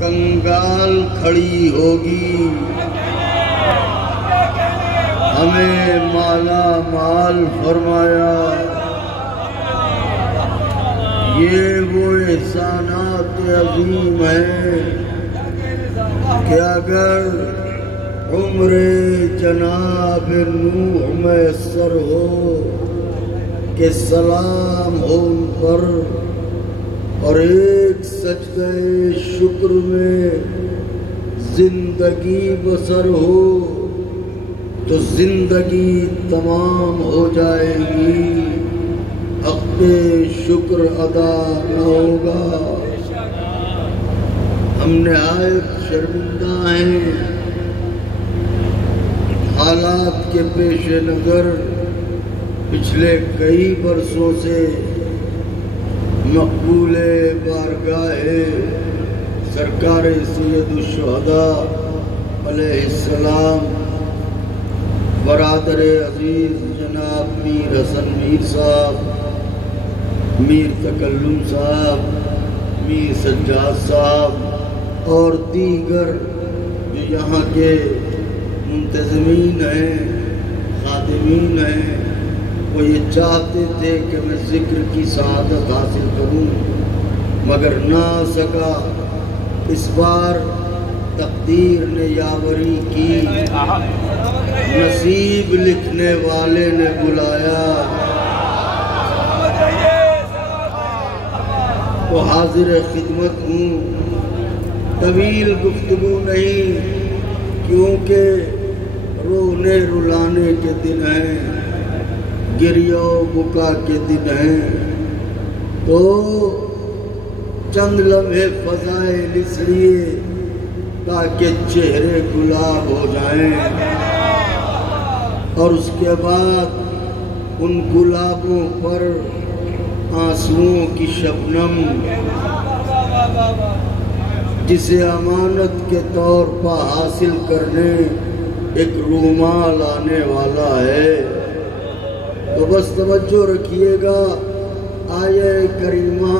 کنگال کھڑی ہوگی، ہمیں مالا مال فرمایا۔ یہ وہ احسانات عظیم ہیں کہ اگر عمر جناب نوح میسر ہو کہ سلام ہو ان پر، اور ایک سجدہ شکر میں زندگی بسر ہو تو زندگی تمام ہو جائے گی، حق شکر ادا نہ ہوگا۔ ہم نہایت شرمندہ ہیں حالات کے پیش نظر پچھلے کئی برسوں سے مقبول بارگاہ سرکار سید الشہداء علیہ السلام برادر عزیز جناب میر حسن میر صاحب، میر تکلم صاحب، میر سجاد صاحب اور دیگر جو یہاں کے منتظمین ہیں، خادمین ہیں، وہ یہ چاہتے تھے کہ میں ذکر کی سعادت حاصل کروں مگر نہ سکا۔ اس بار تقدیر نے یاوری کی، نصیب لکھنے والے نے بلایا، تو حاضر خدمت ہوں۔ طویل گفتگو نہیں کیونکہ رونے رلانے کے دن ہیں، گریہ و بکا کے دن ہیں، تو چند لمحے فضائل اس لیے تاکہ چہرے گلاب ہو جائیں، اور اس کے بعد ان گلابوں پر آنسوؤں کی شبنم جسے امانت کے طور پر حاصل کرنے ایک رومال آنے والا ہے۔ تو بس توجہ رکھیے گا، آیہ کریمہ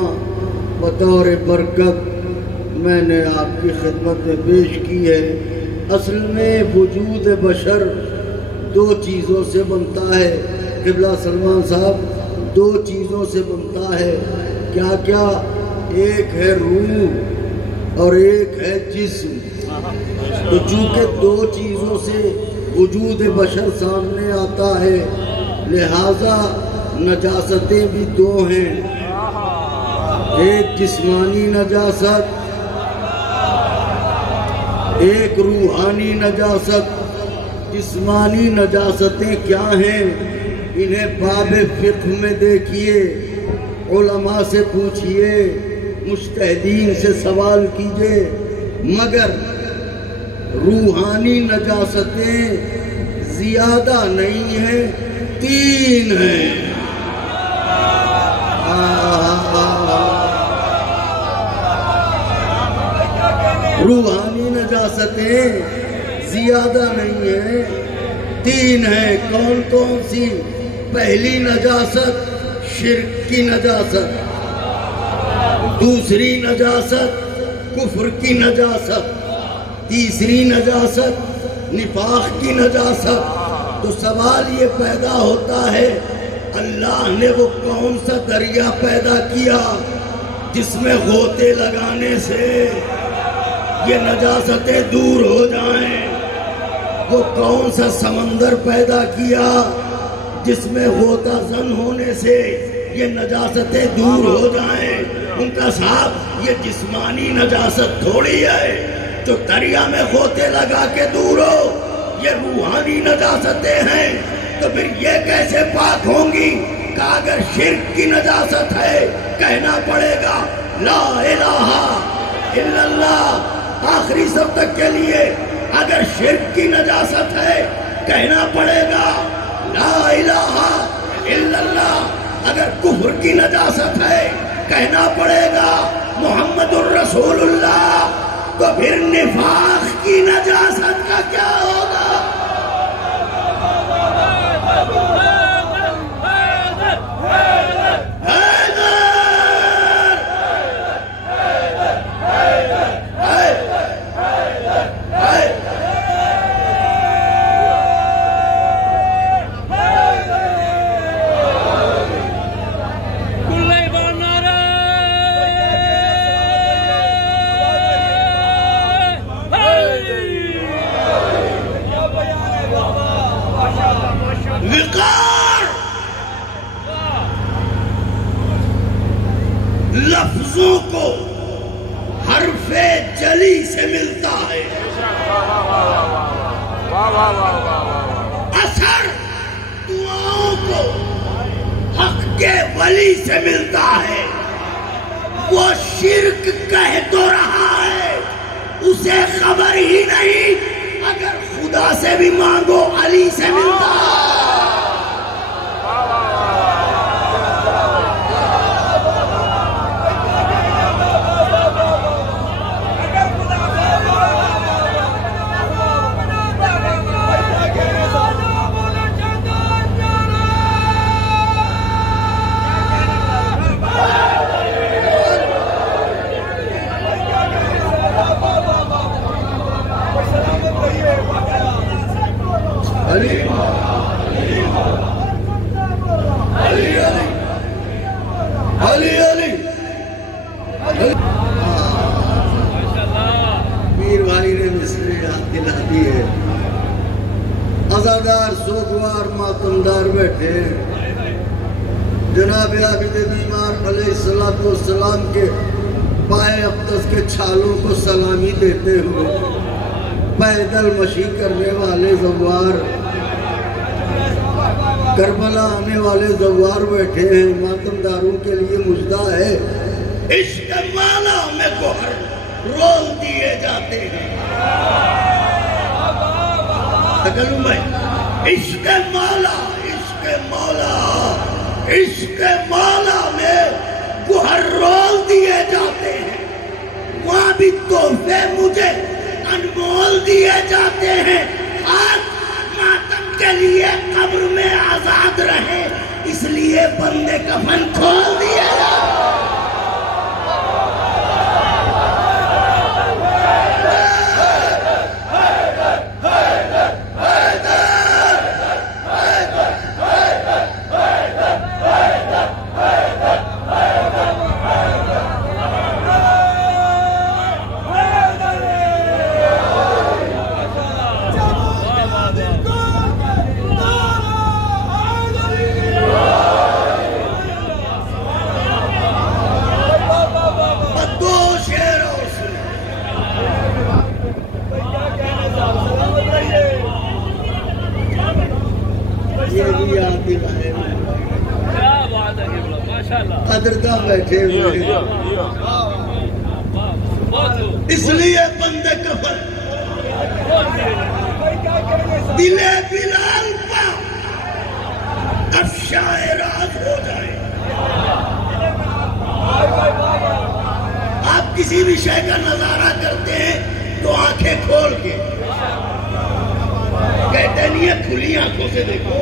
بطور برکت میں نے آپ کی خدمت میں پیش کی ہے۔ اصل میں وجود بشر دو چیزوں سے بنتا ہے، قبلہ سلمان صاحب، دو چیزوں سے بنتا ہے۔ کیا کیا؟ ایک ہے روح اور ایک ہے جسم۔ تو چونکہ دو چیزوں سے وجود بشر سامنے آتا ہے، لہذا نجاستیں بھی دو ہیں، ایک جسمانی نجاست، ایک روحانی نجاست۔ جسمانی نجاستیں کیا ہیں؟ انہیں باب فقہ میں دیکھیے، علماء سے پوچھئے، مجتہدین سے سوال کیجئے، مگر روحانی نجاستیں زیادہ نہیں ہیں، تین ہیں۔ روحانی نجاستیں زیادہ نہیں ہیں، تین ہیں۔ کون کون سی؟ پہلی نجاست شرک کی نجاست، دوسری نجاست کفر کی نجاست، تیسری نجاست نفاق کی نجاست۔ تو سوال یہ پیدا ہوتا ہے، اللہ نے وہ کون سا دریا پیدا کیا جس میں غوطے لگانے سے یہ نجاستیں دور ہو جائیں؟ وہ کون سا سمندر پیدا کیا جس میں غوطہ زن ہونے سے یہ نجاستیں دور ہو جائیں؟ ان کا صاحب یہ جسمانی نجاست تھوڑی ہے جو دریا میں غوطے لگا کے دور ہو، یہ روحانی نجاستیں ہیں۔ تو پھر یہ کیسے پاک ہوں گی کہ اگر شرک کی نجاست ہے کہنا پڑے گا لا الہ الا اللہ آخری سب تک کے لیے، اگر شرک کی نجاست ہے کہنا پڑے گا لا الہ الا اللہ، اگر کفر کی نجاست ہے کہنا پڑے گا محمد الرسول اللہ، تو پھر نفاق کی نجاست کا کیا ہوگا؟ جلی سے ملتا ہے، اثر دعاؤں کو حق کے ولی سے ملتا ہے۔ وہ شرک کہہ تو رہا ہے، اسے خبر ہی نہیں، اگر خدا سے بھی مانگو علی سے ملتا ہے۔ پیر بھائی نے مصری یاد دلا دی ہے، عزادار سوگوار ماتمدار بیٹھے ہیں، جناب عابد بیمار علیہ السلام کے پائے اقدس کے چھالوں کو سلامی دیتے ہوئے پیدل مشی کرنے والے زوار، کربلا آنے والے زوار بیٹھے ہیں۔ ماتمداروں کے لیے مجدہ ہے، عشق مالا میں گوہر رول دیے جاتے ہیں۔ تکلم ہے، عشق مولا، عشق مولا، عشق مولا میں گوہر رول دیے جاتے ہیں۔ وہاں بھی تحفے مجھے انمول دیے جاتے ہیں۔ آج ماتم کے لیے قبر میں آزاد رہے، اس لیے بندے کفن کھول دیے جاتے ہیں۔ قدردہ بیٹھے ہوئے، اس لیے بندے کفن دل بلال پا افشائے راز ہو جائے۔ آپ کسی بھی شے کا نظارہ کرتے ہیں تو آنکھیں کھول کے، کہتے نہیں ہے کھلی آنکھوں سے دیکھو۔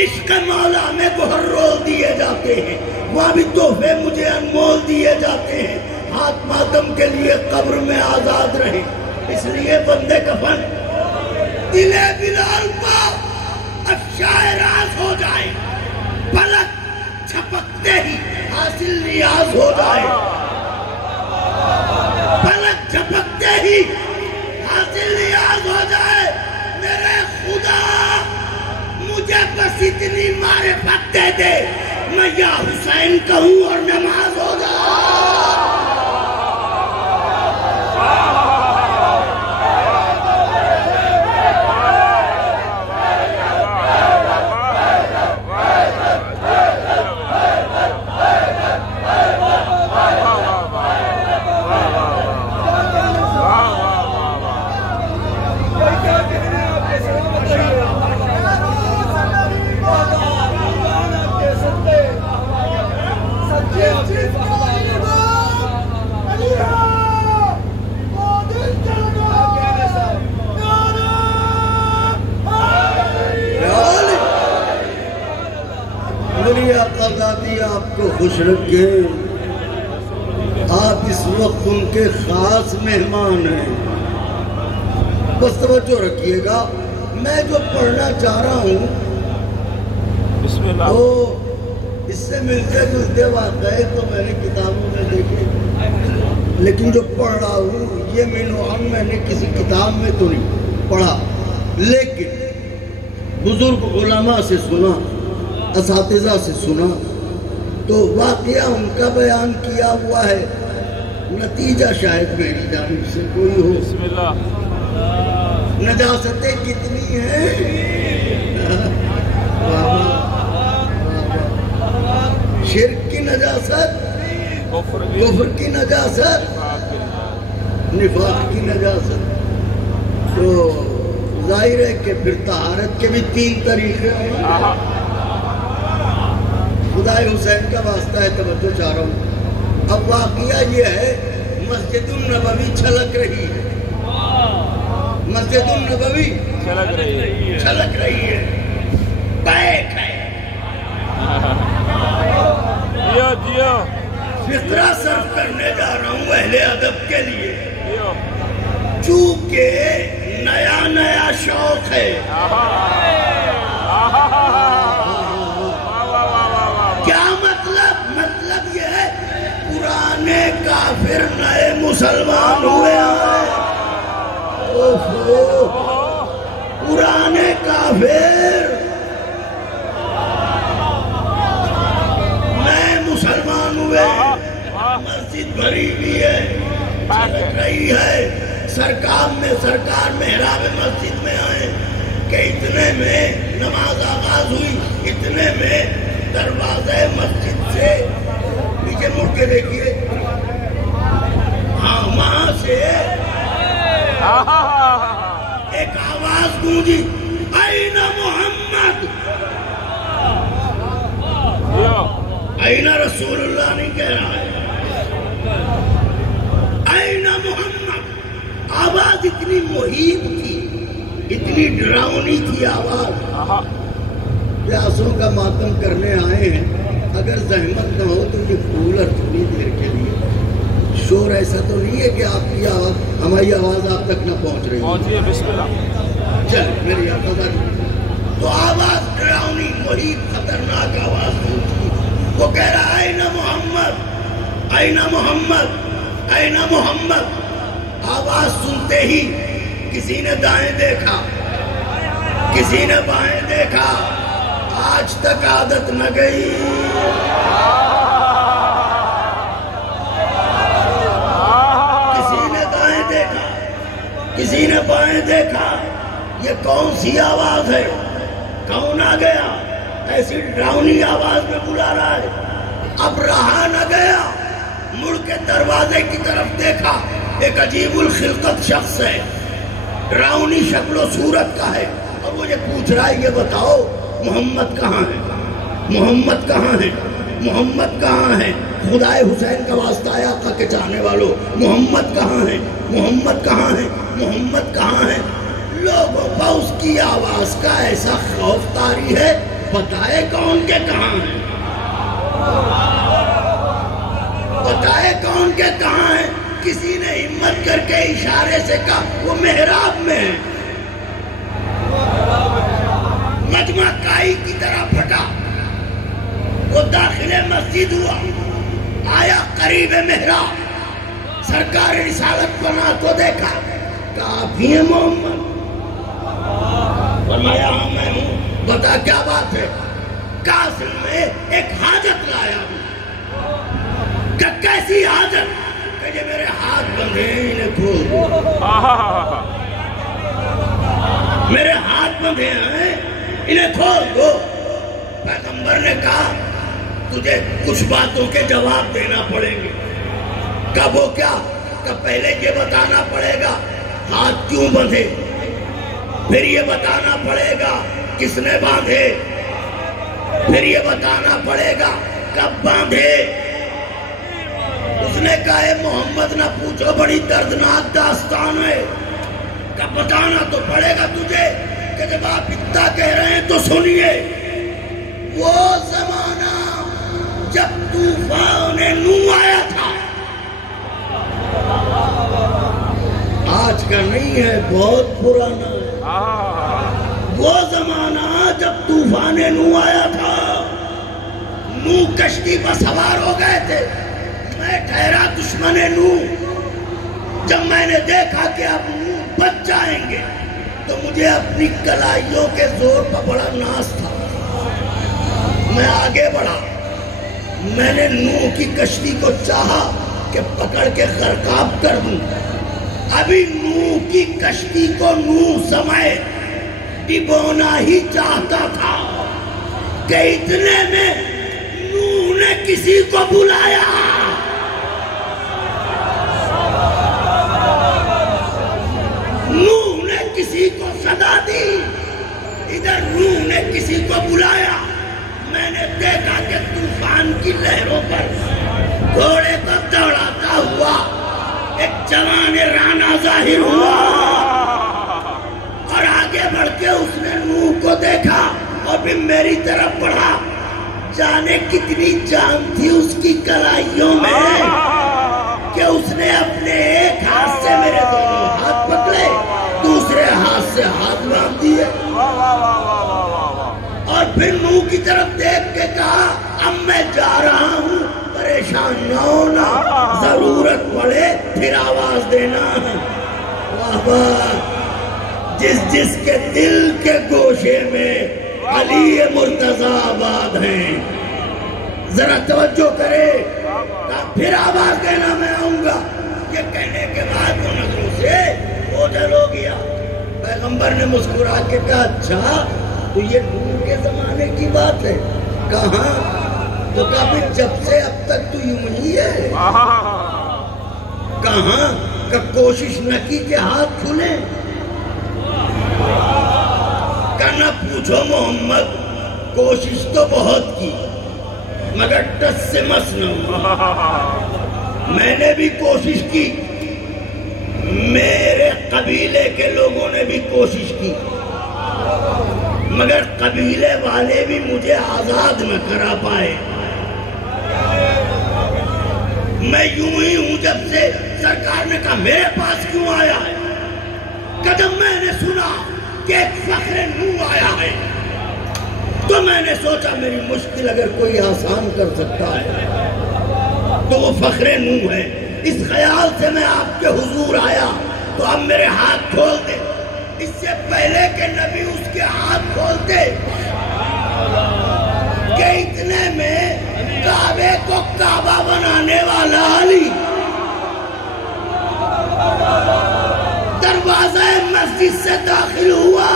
عشق مولا میں گوہر رول دیے جاتے ہیں، وہاں بھی تحفے مجھے انمول دیے جاتے ہیں۔ ہاتھ ماتم کے لیے قبر میں آزاد رہے، اس لیے بندے کفن دل بلال پا افشائے راز ہو جائے، پلک جھپکتے ہی حاصل نیاز ہو جائے، پلک جھپکتے ہی حاصل نیاز ہو جائے۔ میرے خدا مجھے بس اتنی معرفت دے دے، میں یا حسین کہوں اور نماز ہو جائے۔ آپ کو خوش رکھے، آپ اس وقت ان کے خاص مہمان ہیں۔ بس توجہ رکھیے گا، میں جو پڑھنا چاہ رہا ہوں وہ اس سے ملتے جلتے واقعے تو میں نے کتابوں میں دیکھے، لیکن جو پڑھ رہا ہوں یہ میں نے کسی کتاب میں تو نہیں پڑھا، لیکن بزرگ علماء سے سنا، اساتذہ سے سنا، تو واقعہ ان کا بیان کیا ہوا ہے۔ نتیجہ شاید میری جانب سے کوئی ہو. بسم اللہ. نجاستیں کتنی ہیں. شرک کی نجاست, کفر کی نجاست, نفاق کی نجاست. تو ظاہر ہے کہ پھر طہارت کے بھی 3 طریقے ہیں. خدائے حسین کا واسطہ ہے, توجہ چاہ رہا ہوں. اب واقعہ یہ ہے, مسجد النبوی چھلک رہی ہے. مسجد النبوی چھلک رہی ہے. بیک ہے. فقرہ صرف کرنے جا رہا ہوں اہل ادب کے لیے, چونکہ نیا نیا شوق ہے. کیا مطلب یہ ہے, پرانے کافر نئے مسلمان ہوئے ہیں. پرانے کافر نئے مسلمان ہوئے. مسجد بھری بھی ہے, چلک رہی ہے. سرکار محراب مسجد میں آئے کہ اتنے میں نماز آغاز ہوئی. اتنے میں دروازے مسجد سے نیچے مڑ کے دیکھیے, ہاں وہاں سے ایک آواز گونجی, این محمد. این رسول اللہ نہیں کہہ رہا ہے, این محمد. آواز اتنی محیط تھی, اتنی ڈراؤنی تھی آواز. پیاسوں کا ماتم کرنے آئے ہیں, اگر زحمت نہ ہو تو یہ کولر تھوڑی دیر کے لیے. شور ایسا تو نہیں ہے کہ آپ کی آواز, ہماری آواز آپ تک نہ پہنچ رہی ہے. بسم اللہ. چل میری آواز. تو آواز ڈراؤنی محیط خطرناک آواز تھی. وہ کہہ رہا ہے, این محمد, این محمد, این محمد. آواز سنتے ہی کسی نے دائیں دیکھا, کسی نے بائیں دیکھا. آج تک عادت نہ گئی. کسی نے دائیں دیکھا, کسی نے بائیں دیکھا. یہ کون سی آواز ہے, کون آ گیا, ایسی ڈراؤنی آواز میں بلا رہا ہے. اب رہا نہ گیا, مڑ کے دروازے کی طرف دیکھا. ایک عجیب الخلقت شخص ہے, ڈراؤنی شکل و صورت کا ہے, اور مجھے پوچھ رہا ہے, یہ بتاؤ محمد کہاں ہے, محمد کہاں ہے, محمد کہاں ہے. خدائے حسین کا واسطہ ہے آقا کے چاہنے والوں, محمد کہاں ہے, محمد کہاں ہے, محمد کہاں ہے. لوگوں کا اس کی آواز کا ایسا خوف طاری ہے, بتائے کون کے کہاں ہے, بتائے کون کے کہاں ہے. کسی نے ہمت کر کے اشارے سے کہا وہ محراب میں ہے. مجمع کائی کی طرح پھٹا, وہ داخل مسجد ہوا, آیا قریب محراب, سرکار رسالت بنا کو دیکھا, کہا آپ ہی ہیں محمد. فرمایا ہاں میں ہوں, بتا کیا بات ہے. کہا اصل میں ایک حاجت لایا ہوں. کہ کیسی حاجت, کہ یہ میرے ہاتھ بندھے ہیں انہیں کھول دو. میرے ہاتھ بندھے ہیں انہیں کھول دو. پیغمبر نے کہا تجھے کچھ باتوں کے جواب دینا پڑیں گے. کب وہ کیا, کہ پہلے یہ بتانا پڑے گا ہاتھ کیوں بندھے, پھر یہ بتانا پڑے گا کس نے باندھے, پھر یہ بتانا پڑے گا کب باندھے. اس نے کہا ہے محمد نہ پوچھو, بڑی دردناک داستان ہے. کہ بتانا تو پڑے گا تجھے, کہ جب آپ اتنا کہہ رہے ہیں تو سنیے. وہ زمانہ جب طوفان نوح آیا تھا, آج کا نہیں ہے, بہت پرانا ہے. وہ زمانہ جب طوفان نوح آیا تھا, نوح کشتی پر سوار ہو گئے تھے. میں ٹھہرا دشمن نوح. جب میں نے دیکھا کہ اب نوح بچ جائیں گے, تو مجھے اپنی کلائیوں کے زور پر بڑا ناز تھا. میں آگے بڑھا, میں نے نوح کی کشتی کو چاہا, کہ پکڑ کے غرقاب کر دوں۔ ابھی نوح کی کشتی کو نوح سمیت ڈبونا ہی چاہتا تھا کہ اتنے میں نوح نے کسی کو بلایا۔ نوح نے کسی کو صدا دی، ادھر نوح نے کسی کو بلایا۔ میں نے دیکھا کہ طوفان کی لہروں پر گھوڑے کو دوڑاتا ہوا ایک جوان رانا ظاہر ہوا، اور آگے بڑھ کے اس نے نوح کو دیکھا اور پھر میری طرف بڑھا۔ جانے کتنی جان تھی اس کی کلائیوں میں کہ اس نے اپنے ایک ہاتھ سے میرے دونوں ہاتھ پکڑے، دوسرے ہاتھ سے ہاتھ باندھ دیے، اور پھر نوح کی طرف دیکھ کے کہا اب میں جا رہا ہوں، پریشان نہ ہونا، ضرورت پڑے پھر آواز دینا۔ واہ واہ، جس کے دل کے گوشے میں علی مرتضیٰ آباد ہیں، ذرا توجہ کرے، کہا پھر آواز دینا میں آؤں گا۔ یہ کہنے کے بعد وہ نظروں سے اوجھل ہو گیا۔ پیغمبر نے مسکرا کے کہا اچھا تو یہ نوح کے زمانے کی بات ہے؟ کہاں؟ تو کہا پھر جب سے اب تک تو یوں ہی ہے۔ کہاں کہ کوشش نہ کی کہ ہاتھ کھلیں؟ کہ نہ پوچھو محمد، کوشش تو بہت کی مگر ٹس سے مس نہ ہوا۔ میں نے بھی کوشش کی، میرے قبیلے کے لوگوں نے بھی کوشش کی، مگر قبیلے والے بھی مجھے آزاد نہ کرا پائے۔ میں یوں ہی ہوں جب سے سرکار نے کہا میرے پاس کیوں آیا ہے؟ کہ جب میں نے سنا کہ ایک فخر نوح آیا ہے تو میں نے سوچا میری مشکل اگر کوئی آسان کر سکتا ہے تو وہ فخر نوح ہے۔ اس خیال سے میں آپ کے حضور آیا تو اب میرے ہاتھ کھول دے، اس سے پہلے کہ نبی اس کے ہاتھ کھولتے کہ اتنے میں کعبے کو کعبہ بنانے والا علی دروازہ مسجد سے داخل ہوا۔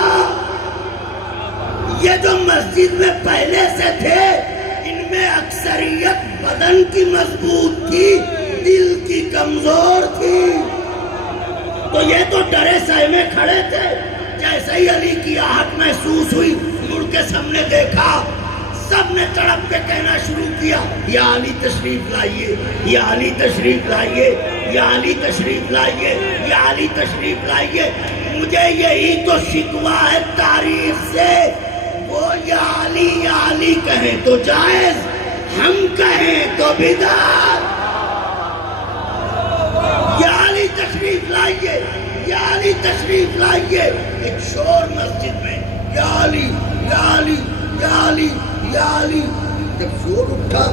یہ جو مسجد میں پہلے سے تھے ان میں اکثریت بدن کی مضبوط تھی، دل کی کمزور تھی، تو یہ تو ڈرے سہے میں کھڑے تھے۔ جیسے ہی علی کی آہٹ محسوس ہوئی، مڑ کے سامنے دیکھا، سب نے تڑپ کے کہنا شروع کیا یا علی تشریف لائیے، یا علی تشریف لائیے، یا علی تشریف لائیے، یا علی تشریف لائیے۔ مجھے یہی تو شکوہ ہے تاریخ سے، وہ یا علی کہیں تو جائز، ہم کہیں تو بدعت۔ یا علی تشریف لائیے، یا علی تشریف لائیے، ایک شور مسجد میں یا علی یا علی یا علی یا علی۔ جب شور اٹھا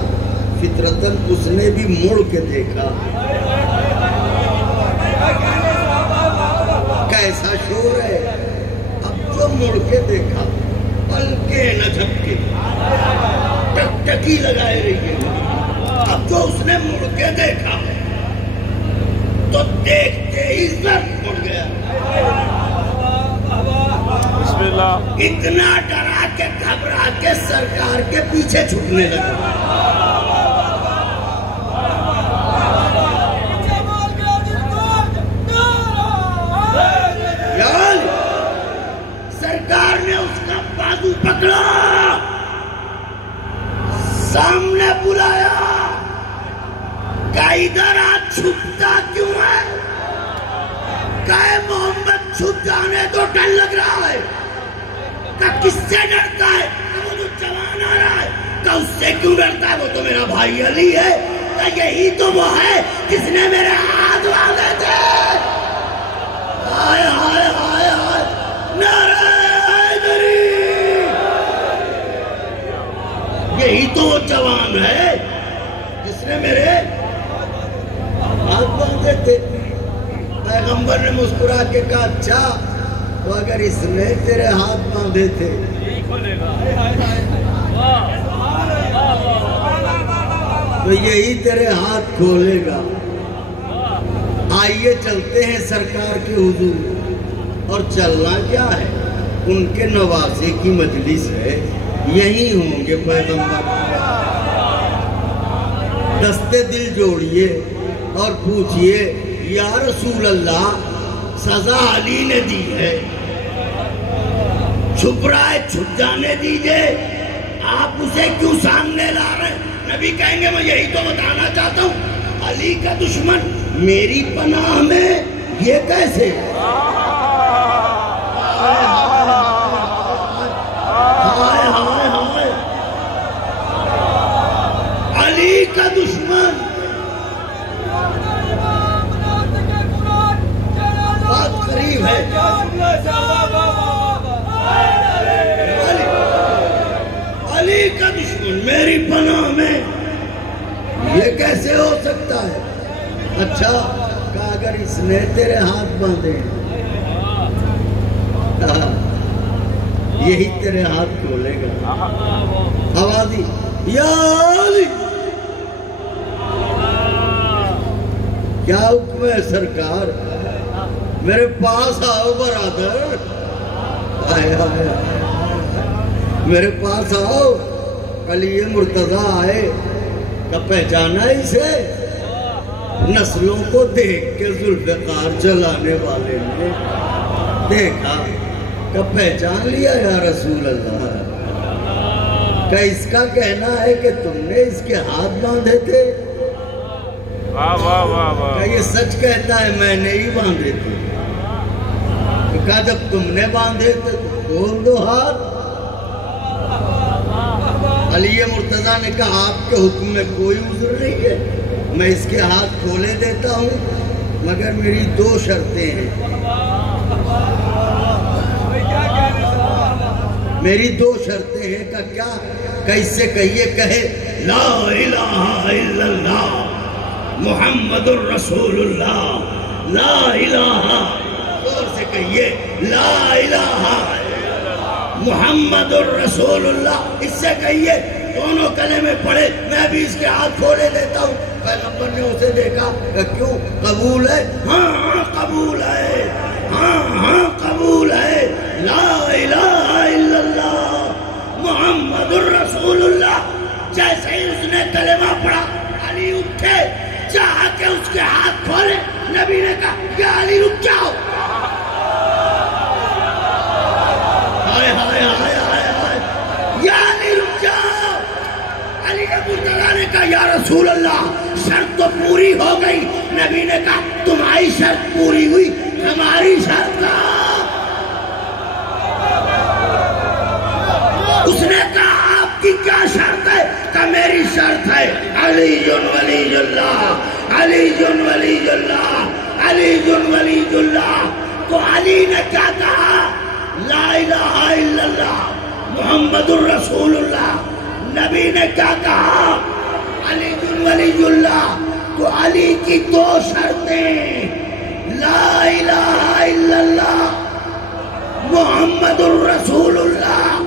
فطرتاً اس نے بھی مڑ کے دیکھا، کیسا شور ہے۔ اب جو مڑ کے دیکھا پلکے نہ جھپکے، ٹک ٹکی لگائے رہی ہے۔ اب جو اس نے مڑ کے دیکھا تو دیکھتے ہی سر اٹھ گیا، بسم اللہ، اتنا ڈرا کے گھبرا کے سرکار کے پیچھے چھٹنے لگا۔ سرکار نے اس کا بازو پکڑا، سامنے بلایا، کہ ادھر آج چھپتا کیوں ہے؟ کہ محمد چھپ جانے تو ڈر لگ رہا ہے۔ کہ کس سے ڈرتا ہے؟ کہ وہ جو جوان آ رہا ہے۔ کہ اس سے کیوں ڈرتا ہے؟ وہ تو میرا بھائی علی ہے۔ کہ یہی تو وہ ہے جس نے میرے ہاتھ باندھے تھے۔ ہائے ہائے ہائے ہائے، نعرہ حیدری! یہی تو وہ جوان ہے جس نے میرے ہاتھ باندھے تھے۔ پیغمبر نے مسکرا کے کہا اچھا تو اگر اس نے تیرے ہاتھ باندھے تھے تو یہی تیرے ہاتھ کھولے گا۔ آئیے چلتے ہیں سرکار کے حضور، اور چلنا کیا ہے، ان کے نوازے کی مجلس ہے، یہی ہوں گے پیغمبر۔ دستے دل جوڑیے اور پوچھئے یا رسول اللہ سزا علی نے دی ہے، چھپ رہا ہے چھپ جانے دیجئے، آپ اسے کیوں سامنے لا رہے ہیں؟ نبی کہیں گے میں یہی تو بتانا چاہتا ہوں، علی کا دشمن میری پناہ میں، یہ کیسے؟ علی کا دشمن بات قریب ہے، علی کا دشمن میری پناہ میں، یہ کیسے ہو سکتا ہے؟ اچھا کہ اگر اس نے تیرے ہاتھ باندھے یہی تیرے ہاتھ کھولے گا، آوازی یا علی، کیا حکم ہے سرکار؟ میرے پاس آؤ برادر، آئے آئے میرے پاس آؤ، علی مرتضیٰ آئے، کب پہچانا اسے؟ نسلوں کو دیکھ کے ذوالفقار جلانے والے نے دیکھا، کب پہچان لیا یا رسول اللہ؟ کہ اس کا کہنا ہے کہ تم نے اس کے ہاتھ باندھے تھے؟ کہ یہ سچ کہتا ہے میں نے ہی باندھے تھے؟ کہا جب تم نے باندھے تھے تو کھول دو ہاتھ۔ علی مرتضیٰ نے کہا آپ کے حکم میں کوئی عذر نہیں ہے، میں اس کے ہاتھ کھولے دیتا ہوں، مگر میری دو شرطیں ہیں، میری دو شرطیں ہیں۔ کہ کیا؟ کہ اس سے کہیے کہے لا الہ الا اللہ محمد الرسول اللہ، لا الہ، اور سے کہیے لا الہ محمد الرسول اللہ، اس سے کہیے دونوں کلمے پڑھے، میں بھی اس کے ہاتھ کھولے دیتا ہوں۔ پیغمبر نے اسے دیکھا، کیوں قبول ہے؟ ہاں ہاں قبول ہے، ہاں ہاں قبول ہے، لا الہ الا اللہ محمد الرسول اللہ۔ جیسے ہی اس نے کلمہ پڑھا، علی اٹھے، چاہا کہ اس کے ہاتھ کھولے، نبی نے کہا یا علی رک جاؤ، یا علی رک جاؤ۔ علی مرتضیٰ نے کہا یا رسول اللہ شرط تو پوری ہو گئی، نبی نے کہا تمہاری شرط پوری ہوئی، ہماری شرط کا۔ اس نے کہا آپ کی کیا شرط ہے؟ کہ میری شرط ہے علی ولی اللہ، علی ولی اللہ، علی ولی اللہ۔ تو علی نے کیا کہا؟ لا الہ الا اللہ محمد الرسول اللہ۔ نبی نے کیا کہا؟ علی ولی اللہ۔ تو علی کی دو شرطیں، لا الہ الا اللہ محمد الرسول اللہ،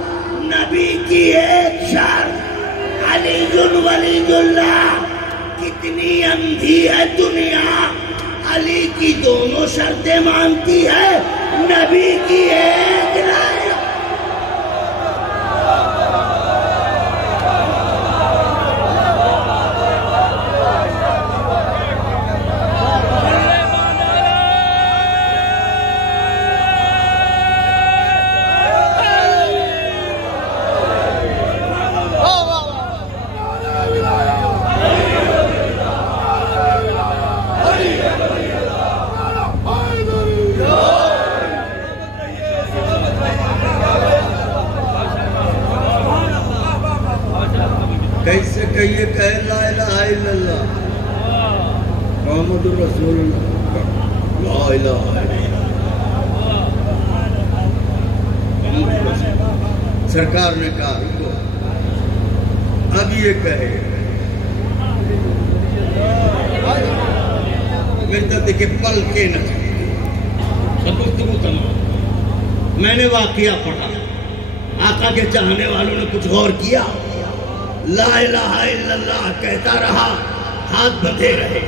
نبی کی ایک شرط علی ولی اللہ۔ کتنی اندھی ہے دنیا، علی کی دونوں شرطیں مانتی ہے، نبی کی ایک نہیں۔ کیسے کہیے کہ لا الہ الا اللہ محمد الرسول اللہ، لا الہ الا اللہ۔ سرکار نے کہا رکو، اب یہ کہے مدت کے پل کے نظر میں نے واقعہ پڑھا، آقا کے چاہنے والوں نے کچھ غور کیا، لا الہ الا اللہ کہتا رہا، ہاتھ بندھے رہے،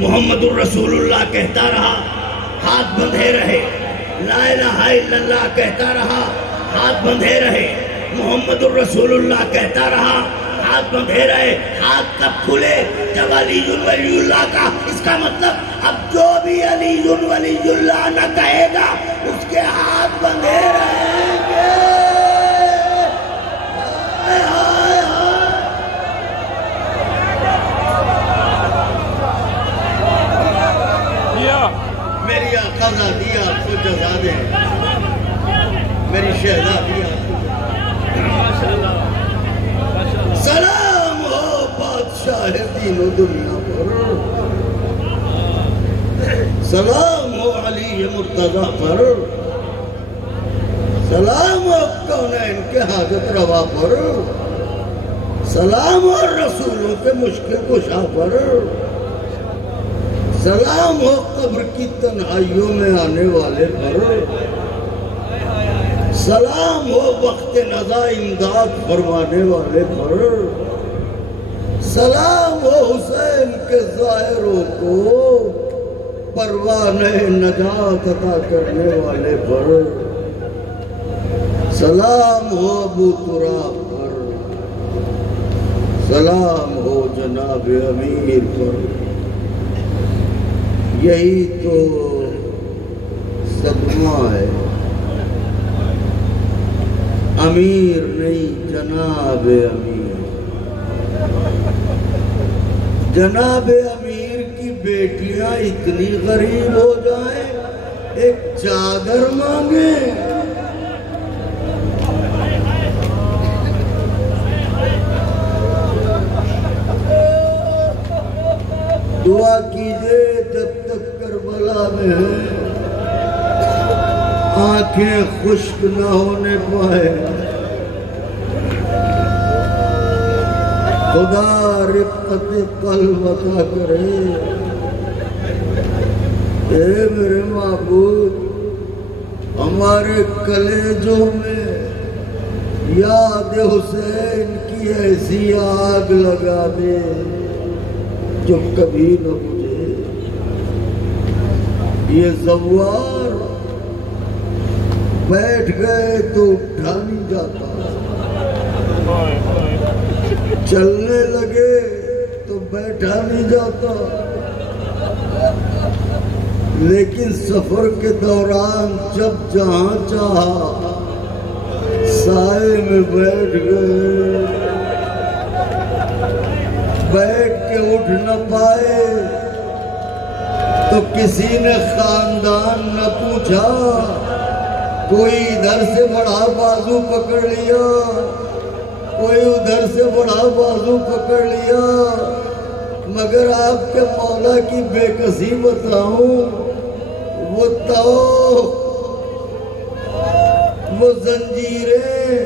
محمد الرسول اللہ کہتا رہا، ہاتھ بندھے رہے، لا الہ الا اللہ کہتا رہا، ہاتھ بندھے رہے، محمد الرسول اللہ کہتا رہا، ہاتھ بندھے رہے۔ ہاتھ کب کھلے؟ جب علی ولی اللہ کا، اس کا مطلب اب جو بھی علی ولی اللہ نہ کہے گا اس کے ہاتھ بندھے رہیں گے۔ میری آقا ذاتی آپ کو جزا دے، میری شہزادی آپ کو سلام ہو بادشاہ دین و دنیا پر، سلام ہو علی مرتضی پر، سلام ہو کونین کے حاجت روا پر، سلام ہو رسولوں کے مشکل کشا پر، سلام ہو قبر کی تنہائیوں میں آنے والے پر، سلام ہو وقت نزا امداد فرمانے والے پر، سلام ہو حسین کے ظاہروں کو پروانہ نجات عطا کرنے والے پر، سلام ہو ابو تراب پر، سلام ہو جناب امیر پر۔ یہی تو صدمہ ہے، امیر نہیں جناب امیر، جناب امیر کی بیٹیاں اتنی غریب ہو جائیں ایک چادر مانگیں۔ دعا کیجئے جب تک کربلا میں ہیں آنکھیں خشک نہ ہونے پائے، خدا رفقت قلب عطا کرے۔ اے میرے معبود، ہمارے کلیجوں میں یاد حسین کی ایسی آگ لگا دے جو کبھی نہ بجھے۔ یہ زوار بیٹھ گئے تو اٹھا نہیں جاتا، چلنے لگے تو بیٹھا نہیں جاتا، لیکن سفر کے دوران جب جہاں چاہا سائے میں بیٹھ گئے، بیٹھ کے اٹھ نہ پائے تو کسی نے خاندان نہ پوچھا، کوئی ادھر سے بڑا بازو پکڑ لیا، کوئی ادھر سے بڑا بازو پکڑ لیا، مگر آپ کے مولا کی بے کسی بتاؤں، وہ زنجیریں،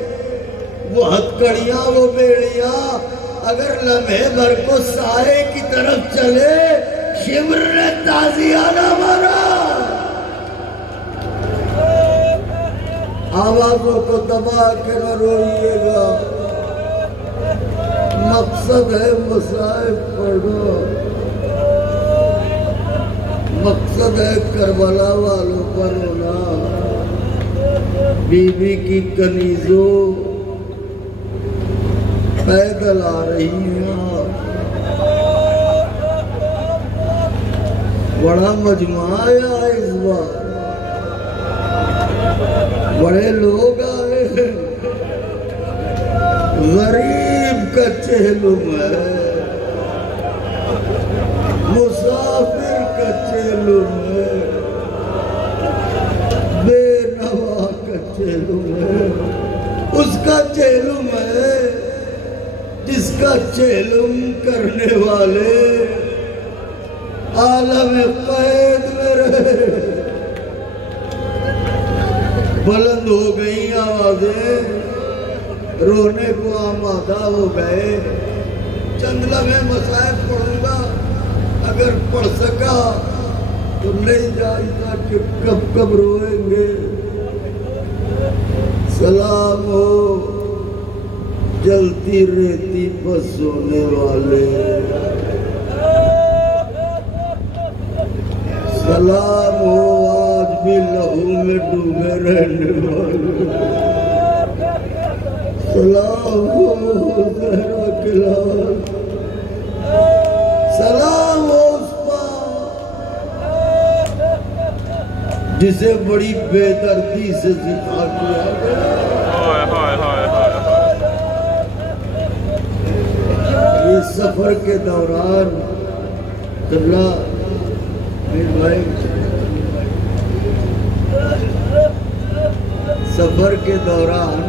وہ ہتھکڑیاں، وہ بیڑیاں اگر لمحے بھر کو سائے کی طرف چلے، شمر نے تازیہ نہ مارا۔ آوازوں کو دبا کے نہ روئیے گا، مقصد ہے مصائب پڑھنا، مقصد ہے کربلا والوں پر رونا۔ بی بی کی کنیزوں پیدل آ رہی ہیں، بڑا مجمع آیا اس بار، بڑے لوگ آئے ہیں، غریب کا چہلم ہے، مسافر کا چہلم ہے، بے نوا کا چہلم ہے، اس کا چہلم ہے جس کا چہلم کرنے والے عالم قید میں رہے۔ بلند ہو گئی آوازیں، رونے کو آمادہ ہو گئے۔ چند لمحے مصائب پڑھوں گا، اگر پڑھ سکا تو نہیں جانتا کہ کب کب روئیں گے۔ سلام ہو جلتی رہتی پر سونے والے، سلام ہو آج بھی لہو میں ڈوبے رہنے والے، سلام ہو زہرا کے لال، سلام ہو اس پر جسے بڑی بے دردی سے ذبح کیا گیا۔ یہ سفر کے دوران قبلہ میر بھائی، سفر کے دوران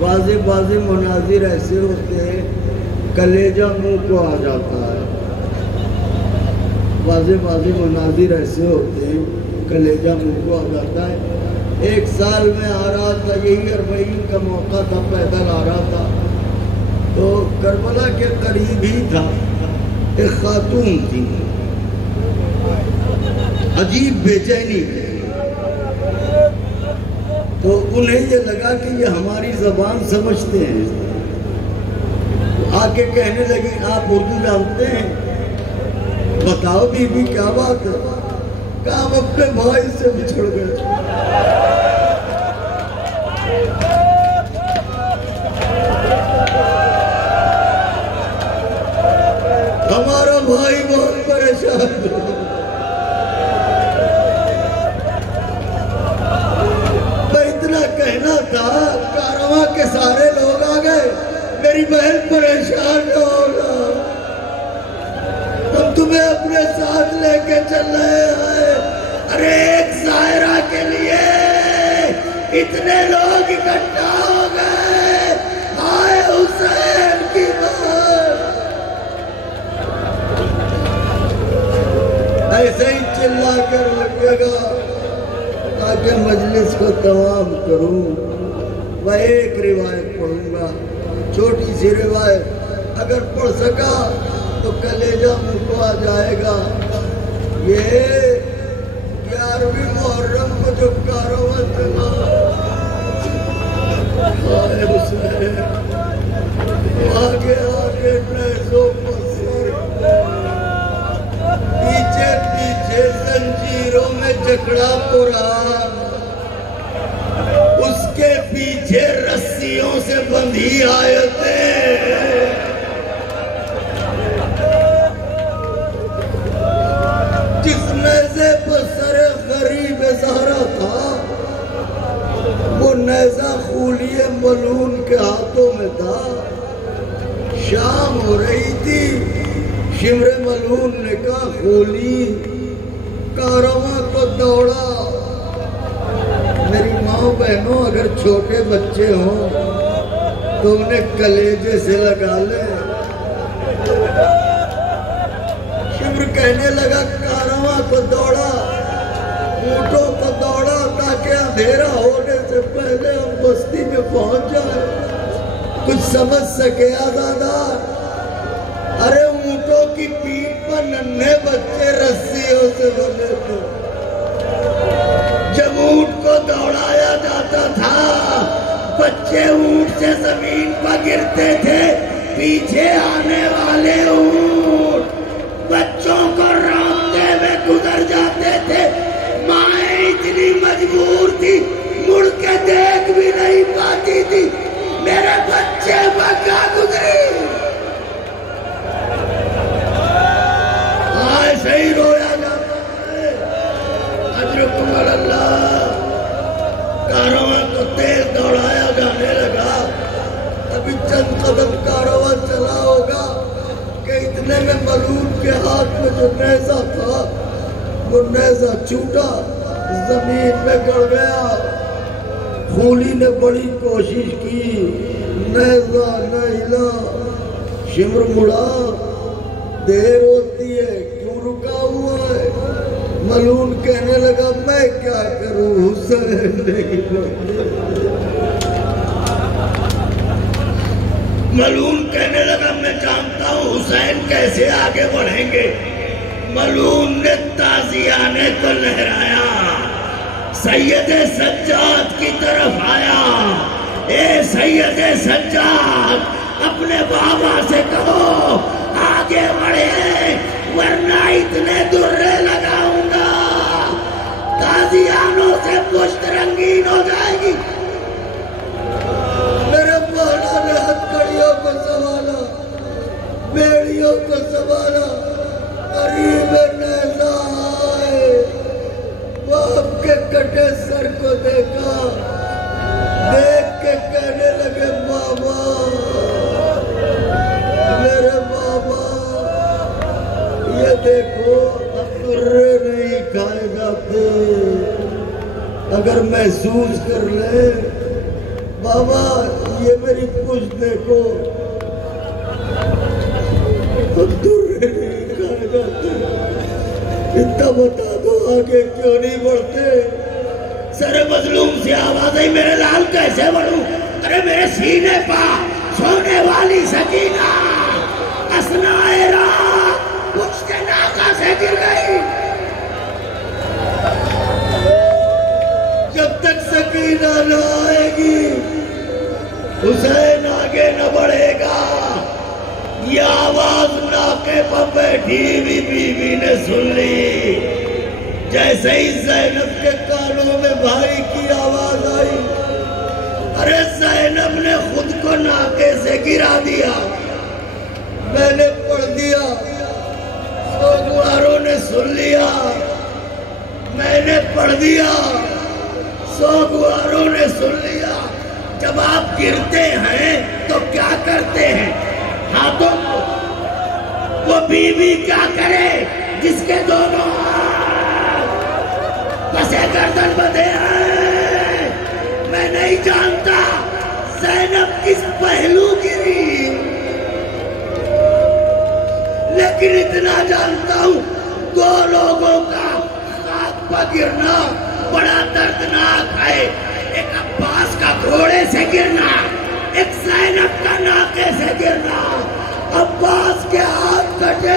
بعض مناظر ایسے ہوتے ہیں کلیجہ منہ کو آ جاتا ہے، بعض مناظر ایسے ہوتے ہیں کلیجہ منہ کو آ جاتا ہے۔ ایک سال میں آ رہا تھا، یہی 40 کا موقع تھا، پیدل آ رہا تھا تو کربلا کے قریب ہی تھا، ایک خاتون تھی، عجیب بے چینی، تو انہیں یہ لگا کہ یہ ہماری زبان سمجھتے ہیں، آ کے کہنے لگی آپ اردو جانتے ہیں؟ بتاؤ بی بی کیا بات ہے؟ کہا ہم اپنے بھائی سے بچھڑ گئے، ہمارا بھائی بہت پریشان ہے۔ کہنا تھا کارواں کے سارے لوگ آ گئے، میری بہن پریشان نہ ہوگا، ہم تمہیں اپنے ساتھ لے کے چل رہے ہیں۔ ارے ایک ظاہرہ کے لیے اتنے لوگ اکٹھا ہو گئے، آئے حسین کی بات۔ ایسے ہی چلا کر رکھے گا تاکہ مجلس کو تمام کروں۔ میں ایک روایت پڑھوں گا، چھوٹی سی روایت، اگر پڑھ سکا تو کلیجہ منہ کو آ جائے گا۔ یہ 11ویں محرم کو جو کارواں چلا، آئے حسین، آگے نیزوں پر سر، پیچھے زنجیروں میں جکڑا قرآن، اس کے پیچھے رسیوں سے بندھی آیتیں، جس نیزے پر سر غریب زہرا تھا وہ نیزہ خولی ملعون کے ہاتھوں میں تھا۔ شام ہو رہی تھی، شمر ملعون نے کہا خولی کارواں کو دوڑا۔ میری ماں بہنوں اگر چھوٹے بچے ہوں تو انہیں کلیجے سے لگا لے۔ شمر کہنے لگا کارواں کو دوڑا، اونٹوں کو دوڑا تاکہ اندھیرا ہونے سے پہلے ہم بستی میں پہنچ جائیں، کچھ سمجھ سکے آزادار۔ ارے اونٹوں کی پیٹھ پر ننھے بچے رسیوں سے بندھے تھے، جب اونٹ کو دوڑایا جاتا تھا بچے اونٹ سے زمین پر گرتے تھے، پیچھے آنے والے اونٹ بچوں کو رونتے ہوئے گزر جاتے تھے۔ مائیں اتنی مجبور تھی، مڑ کے دیکھ بھی نہیں پاتی تھی، میرے بچے بگا گزری۔ ایسے ہی رویا جاتا ہے، اجرکم اللہ۔ کارواں کو تیز دوڑایا جانے لگا، ابھی چند قدم کارواں چلا ہوگا کہ اتنے میں ملعون کے ہاتھ میں جو نیزہ تھا وہ نیزہ چھوٹا، زمین میں گڑ گیا۔ خولی نے بڑی کوشش کی، نیزہ نہ ہلا۔ شمر مڑا، دیر ہوتی ہے، کیوں رکا ہوا ہے؟ ملعون کہنے لگا میں کیا کروں، حسین نہیں بڑھتے۔ ملعون کہنے لگا میں جانتا ہوں حسین کیسے آگے بڑھیں گے۔ ملعون نے تازیانے کو لہرایا، سید سجاد کی طرف آیا۔ اے سید سجاد، اپنے بابا سے کہو آگے بڑھے ورنہ اتنے درے لگاؤں گا جاتے اگر محسوس کر لے بابا یہ میری پشت دیکھو درے نہیں کھائے جاتے اتنا بتا دو آگے کیوں نہیں بڑھتے سر مظلوم سے آواز آئی میرے لال کیسے بڑھوں ارے میرے سینے پا سونے والی سکینہ اسنائے رات پشت ناکا سے گر گئی جب تک سکینہ نہ آئے گی حسین آگے نہ بڑھے گا یہ آواز ناکے پر بیٹھی بی بی نے سن لی جیسے ہی زینب کے کانوں میں بھائی کی آواز آئی ارے زینب نے خود کو ناکے سے گرا دیا میں نے پڑھ دیا سوگواروں نے سن لیا میں نے پڑھ دیا سوگواروں نے سن لیا جب آپ گرتے ہیں تو کیا کرتے ہیں ہاتھوں کو وہ بیوی کیا کرے جس کے دونوں پسے گردن بدے ہیں میں نہیں جانتا زینب کس پہلو گری لیکن اتنا جانتا ہوں دو لوگوں کا خاک پر گرنا بڑا دردناک ہے ایک عباس کا گھوڑے سے گرنا ایک زینب کا ناکے سے گرنا عباس کے ہاتھ کٹے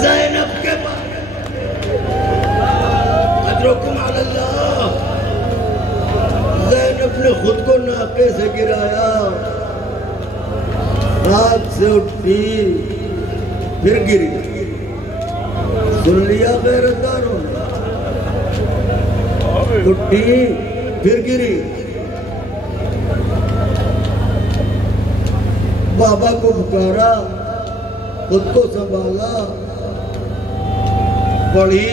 زینب کے قدرکم علی اللہ زینب نے خود کو ناکے سے گرایا ہاتھ سے اٹھی پھر گری سن لیا غیرتداروں نے اٹھی پھر گری بابا کو پکارا خود کو سنبھالا پڑھی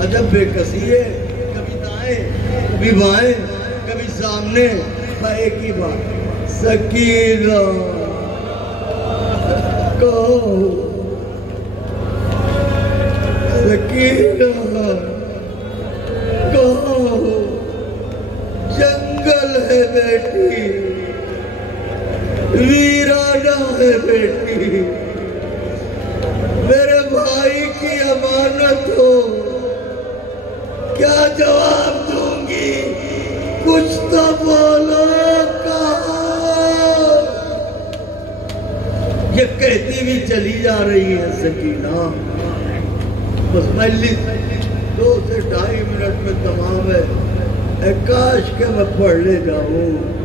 عجب بے کسی ہے کبھی دائیں کبھی بائیں کبھی سامنے ایک ہی بات سکینہ کہو سکینہ کہو جنگل ہے بیٹی ویرانہ ہے بیٹی میرے بھائی کی امانت ہو کیا جواب دوں گی کچھ تو بولو کہا یہ کہتی بھی چلی جا رہی ہے سکینہ بس مجلس 2 سے 2.5 منٹ میں تمام ہے اے کاش کہ میں پڑھ لے جاؤں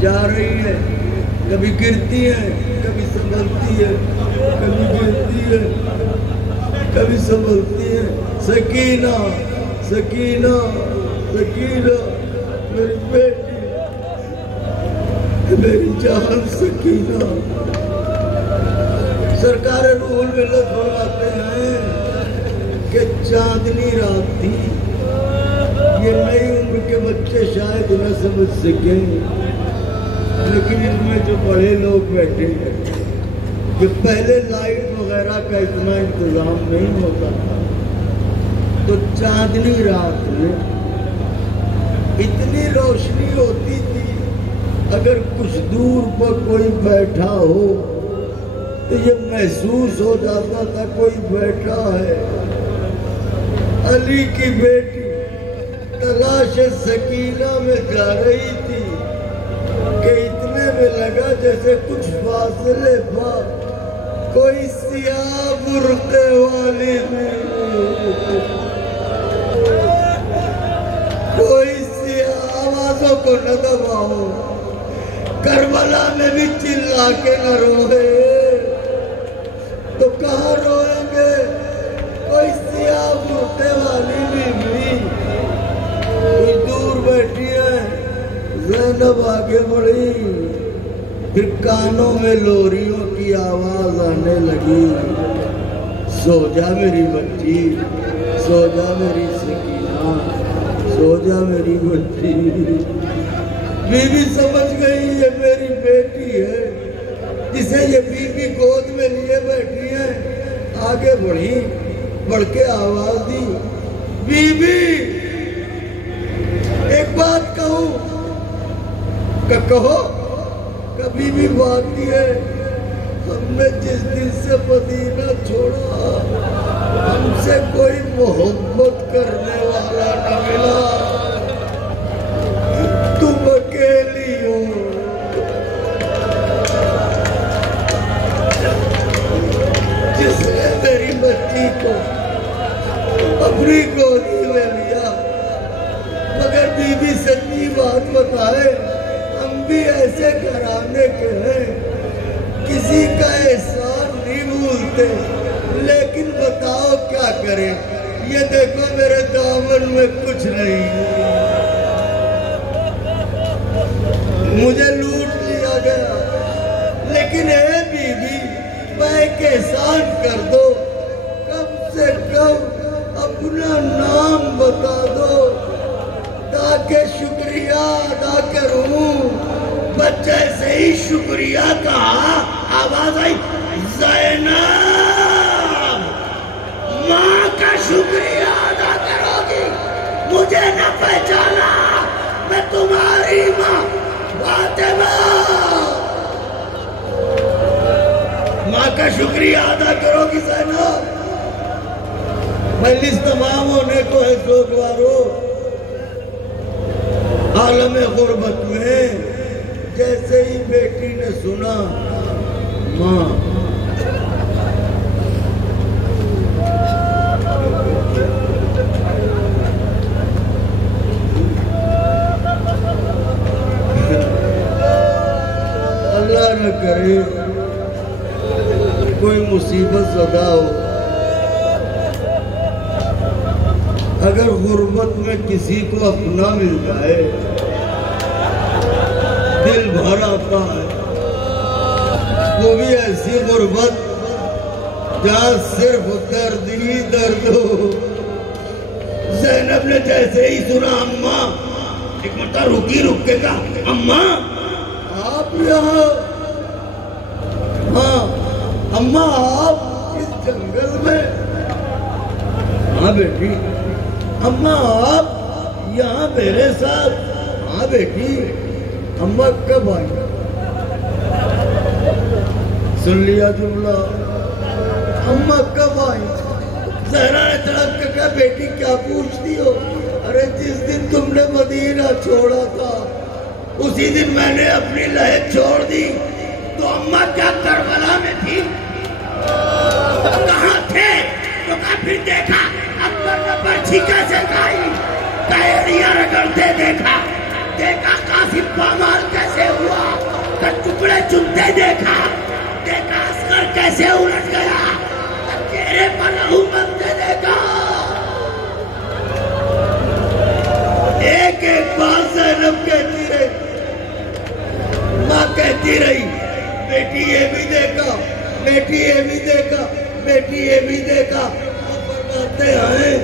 جا رہی ہے کبھی گرتی ہے کبھی سنبھلتی ہے کبھی گرتی ہے کبھی سنبھلتی ہے سکینہ سکینہ سکینہ میری بیٹی میری جان سکینہ سرکار روح الملت فرماتے ہیں کہ چاندنی رات تھی یہ نئی عمر کے بچے شاید نہ سمجھ سکیں لیکن ان میں جو بڑے لوگ بیٹھے ہیں کہ پہلے لائٹ وغیرہ کا اتنا انتظام نہیں ہوتا تھا تو چاندنی رات میں اتنی روشنی ہوتی تھی اگر کچھ دور پر کوئی بیٹھا ہو تو یہ محسوس ہو جاتا تھا کوئی بیٹھا ہے علی کی بیٹی تلاش سکینہ میں جا رہی تھی کہ اتنے میں لگا جیسے کچھ فاصلے پر کوئی سیاہ برقع والی کوئی سیاہ آوازوں کو نہ دباؤ کربلا میں بھی چلا کے نہ روئے تو کہاں روئیں گے کوئی سیاہ برقع والی بھی کوئی دور بیٹھی ہے زینب آگے بڑھی پھر کانوں میں لوریوں کی آواز آنے لگی سو جا میری بچی سو جا میری سکینہ سو جا میری بچی بیوی سمجھ گئی یہ میری بیٹی ہے جسے یہ بیوی گود میں لیے بیٹھی ہے آگے بڑھی، بڑھ کے آواز دی، بی بی ایک بات کہوں؟ کہ کہو۔ کبھی بھی بات نہیں ہے، ہم نے جس دن سے مدینہ چھوڑا ہم سے کوئی محبت کرنے والا نہ ملا، تم اکیلی ہو۔ جس نے میری بچی کو اپنی گودی میں لیا، مگر بی بی سچی بات بتائے، ہم بھی ایسے گھرانے کے ہیں، کسی کا احسان نہیں بھولتے، لیکن بتاؤ کیا کریں؟ یہ دیکھو میرے دامن میں کچھ نہیں، مجھے لوٹ لیا گیا، لیکن اے بی بی میں ایک احسان کر دو، کم سے کم اپنا نام بتا دو تاکہ شکریہ ادا کروں۔ بچے سے ہی شکریہ کہا، آواز آئی، زینب ماں کا شکریہ ادا کرو گی؟ مجھے نہ پہچانا؟ میں تمہاری ماں فاطمہ، ماں کا شکریہ ادا کرو گی زینب؟ مجلس تمام ہونے کو ہے سوگوارو، عالم غربت میں جیسے ہی بیٹی نے سنا ماں، اللہ نہ کرے کوئی مصیبت زدہ ہو، اگر غربت میں کسی کو اپنا مل جائے دل بھر آتا ہے، وہ بھی ایسی غربت جہاں صرف درد ہی درد ہو۔ زینب نے جیسے ہی سنا اماں، ایک مرتبہ رکی، رک کے کہا، اماں آپ یہاں؟ ہاں اماں آپ اس جنگل میں؟ ہاں بیٹی۔ اماں آپ یہاں میرے ساتھ؟ ہاں بیٹی۔ اماں کب آئی؟ سن لیا جملہ، اماں کب آئی؟ زہرا نے تڑپ کے کہا، بیٹی کیا پوچھتی ہو؟ ارے جس دن تم نے مدینہ چھوڑا تھا اسی دن میں نے اپنی لہر چھوڑ دی۔ تو اماں کیا کربلا میں تھی؟ کہاں تھے؟ تو کہا پھر دیکھا اکبر نے برچھی کیسے کھائی، کائریاں رگڑتے دیکھا، دیکھا قاسم پامال کیسے ہوا، ٹکڑے چنتے دیکھا، دیکھا عسکر کیسے الٹ گیا، چہرے پر لہو بنتے دیکھا۔ ایک ایک بات زینب کہتی رہی، ماں کہتی رہی، بیٹی یہ بھی دیکھا، بیٹی یہ بھی دیکھا، بیٹی یہ بھی دیکھا۔ فرماتے ہیں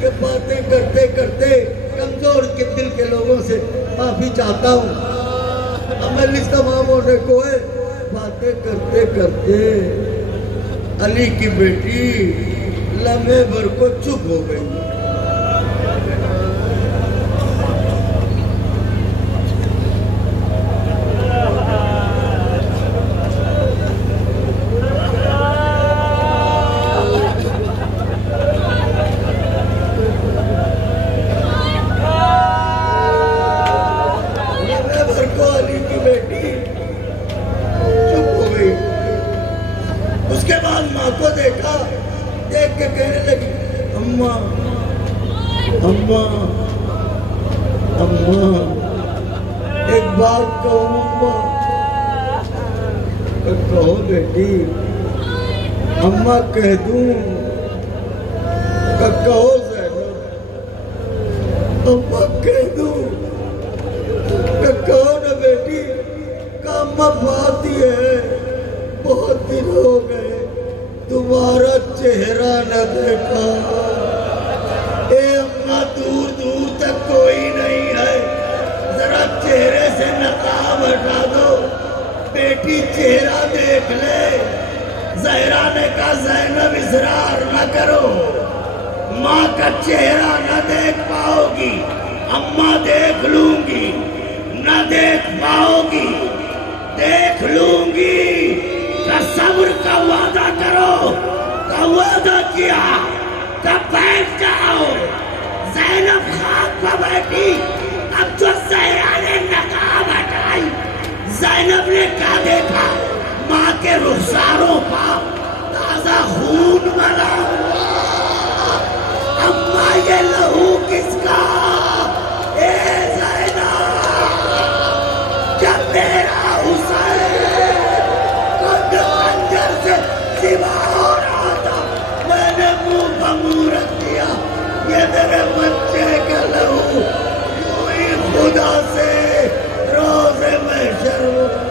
کہ باتیں کرتے کرتے کمزور کے دل کے لوگوں سے معافی چاہتا ہوں، مجلس تمام ہونے کو ہے۔ باتیں کرتے کرتے علی کی بیٹی لمحے بھر کو چپ ہو گئی۔ ایک بات کہوں اماں؟ کہو بیٹی۔ اماں کہہ دوں؟ کہو زینب۔ اماں کہہ دوں؟ کہو نا بیٹی۔ اماں بات یہ ہے، بہت دن ہو گئے تمہارا چہرہ نہ دیکھا۔ اے اماں دور دور تک کوئی نہیں ہے، ذرا چہرے سے نقاب ہٹا دو، بیٹی چہرہ دیکھ لے۔ زہرا نے کہا زینب اس اصرار نہ کرو، ماں کا چہرہ نہ دیکھ پاؤ گی، اماں دیکھ لوں گی، نہ دیکھ پاؤ گی، دیکھ لوں گی۔ کہ صبر کا وعدہ کرو، کا وعدہ کیا، کہ بیٹھ جاؤ۔ زینب خاک پہ بیٹھی، اب جو زہرا نے نقاب ہٹائی، زینب نے کیا دیکھا؟ ماں کے رخساروں پر تازہ خون ملا ہوا۔ اماں یہ لہو کس کا؟ اے زینب، جب میرا حسین خود خنجر سے ذبح ہو رہا تھا، میں نے منہ پہ منہ رکھ دیا، یہ میرے بچے کا لہو یوں ہی خدا سے روز محشر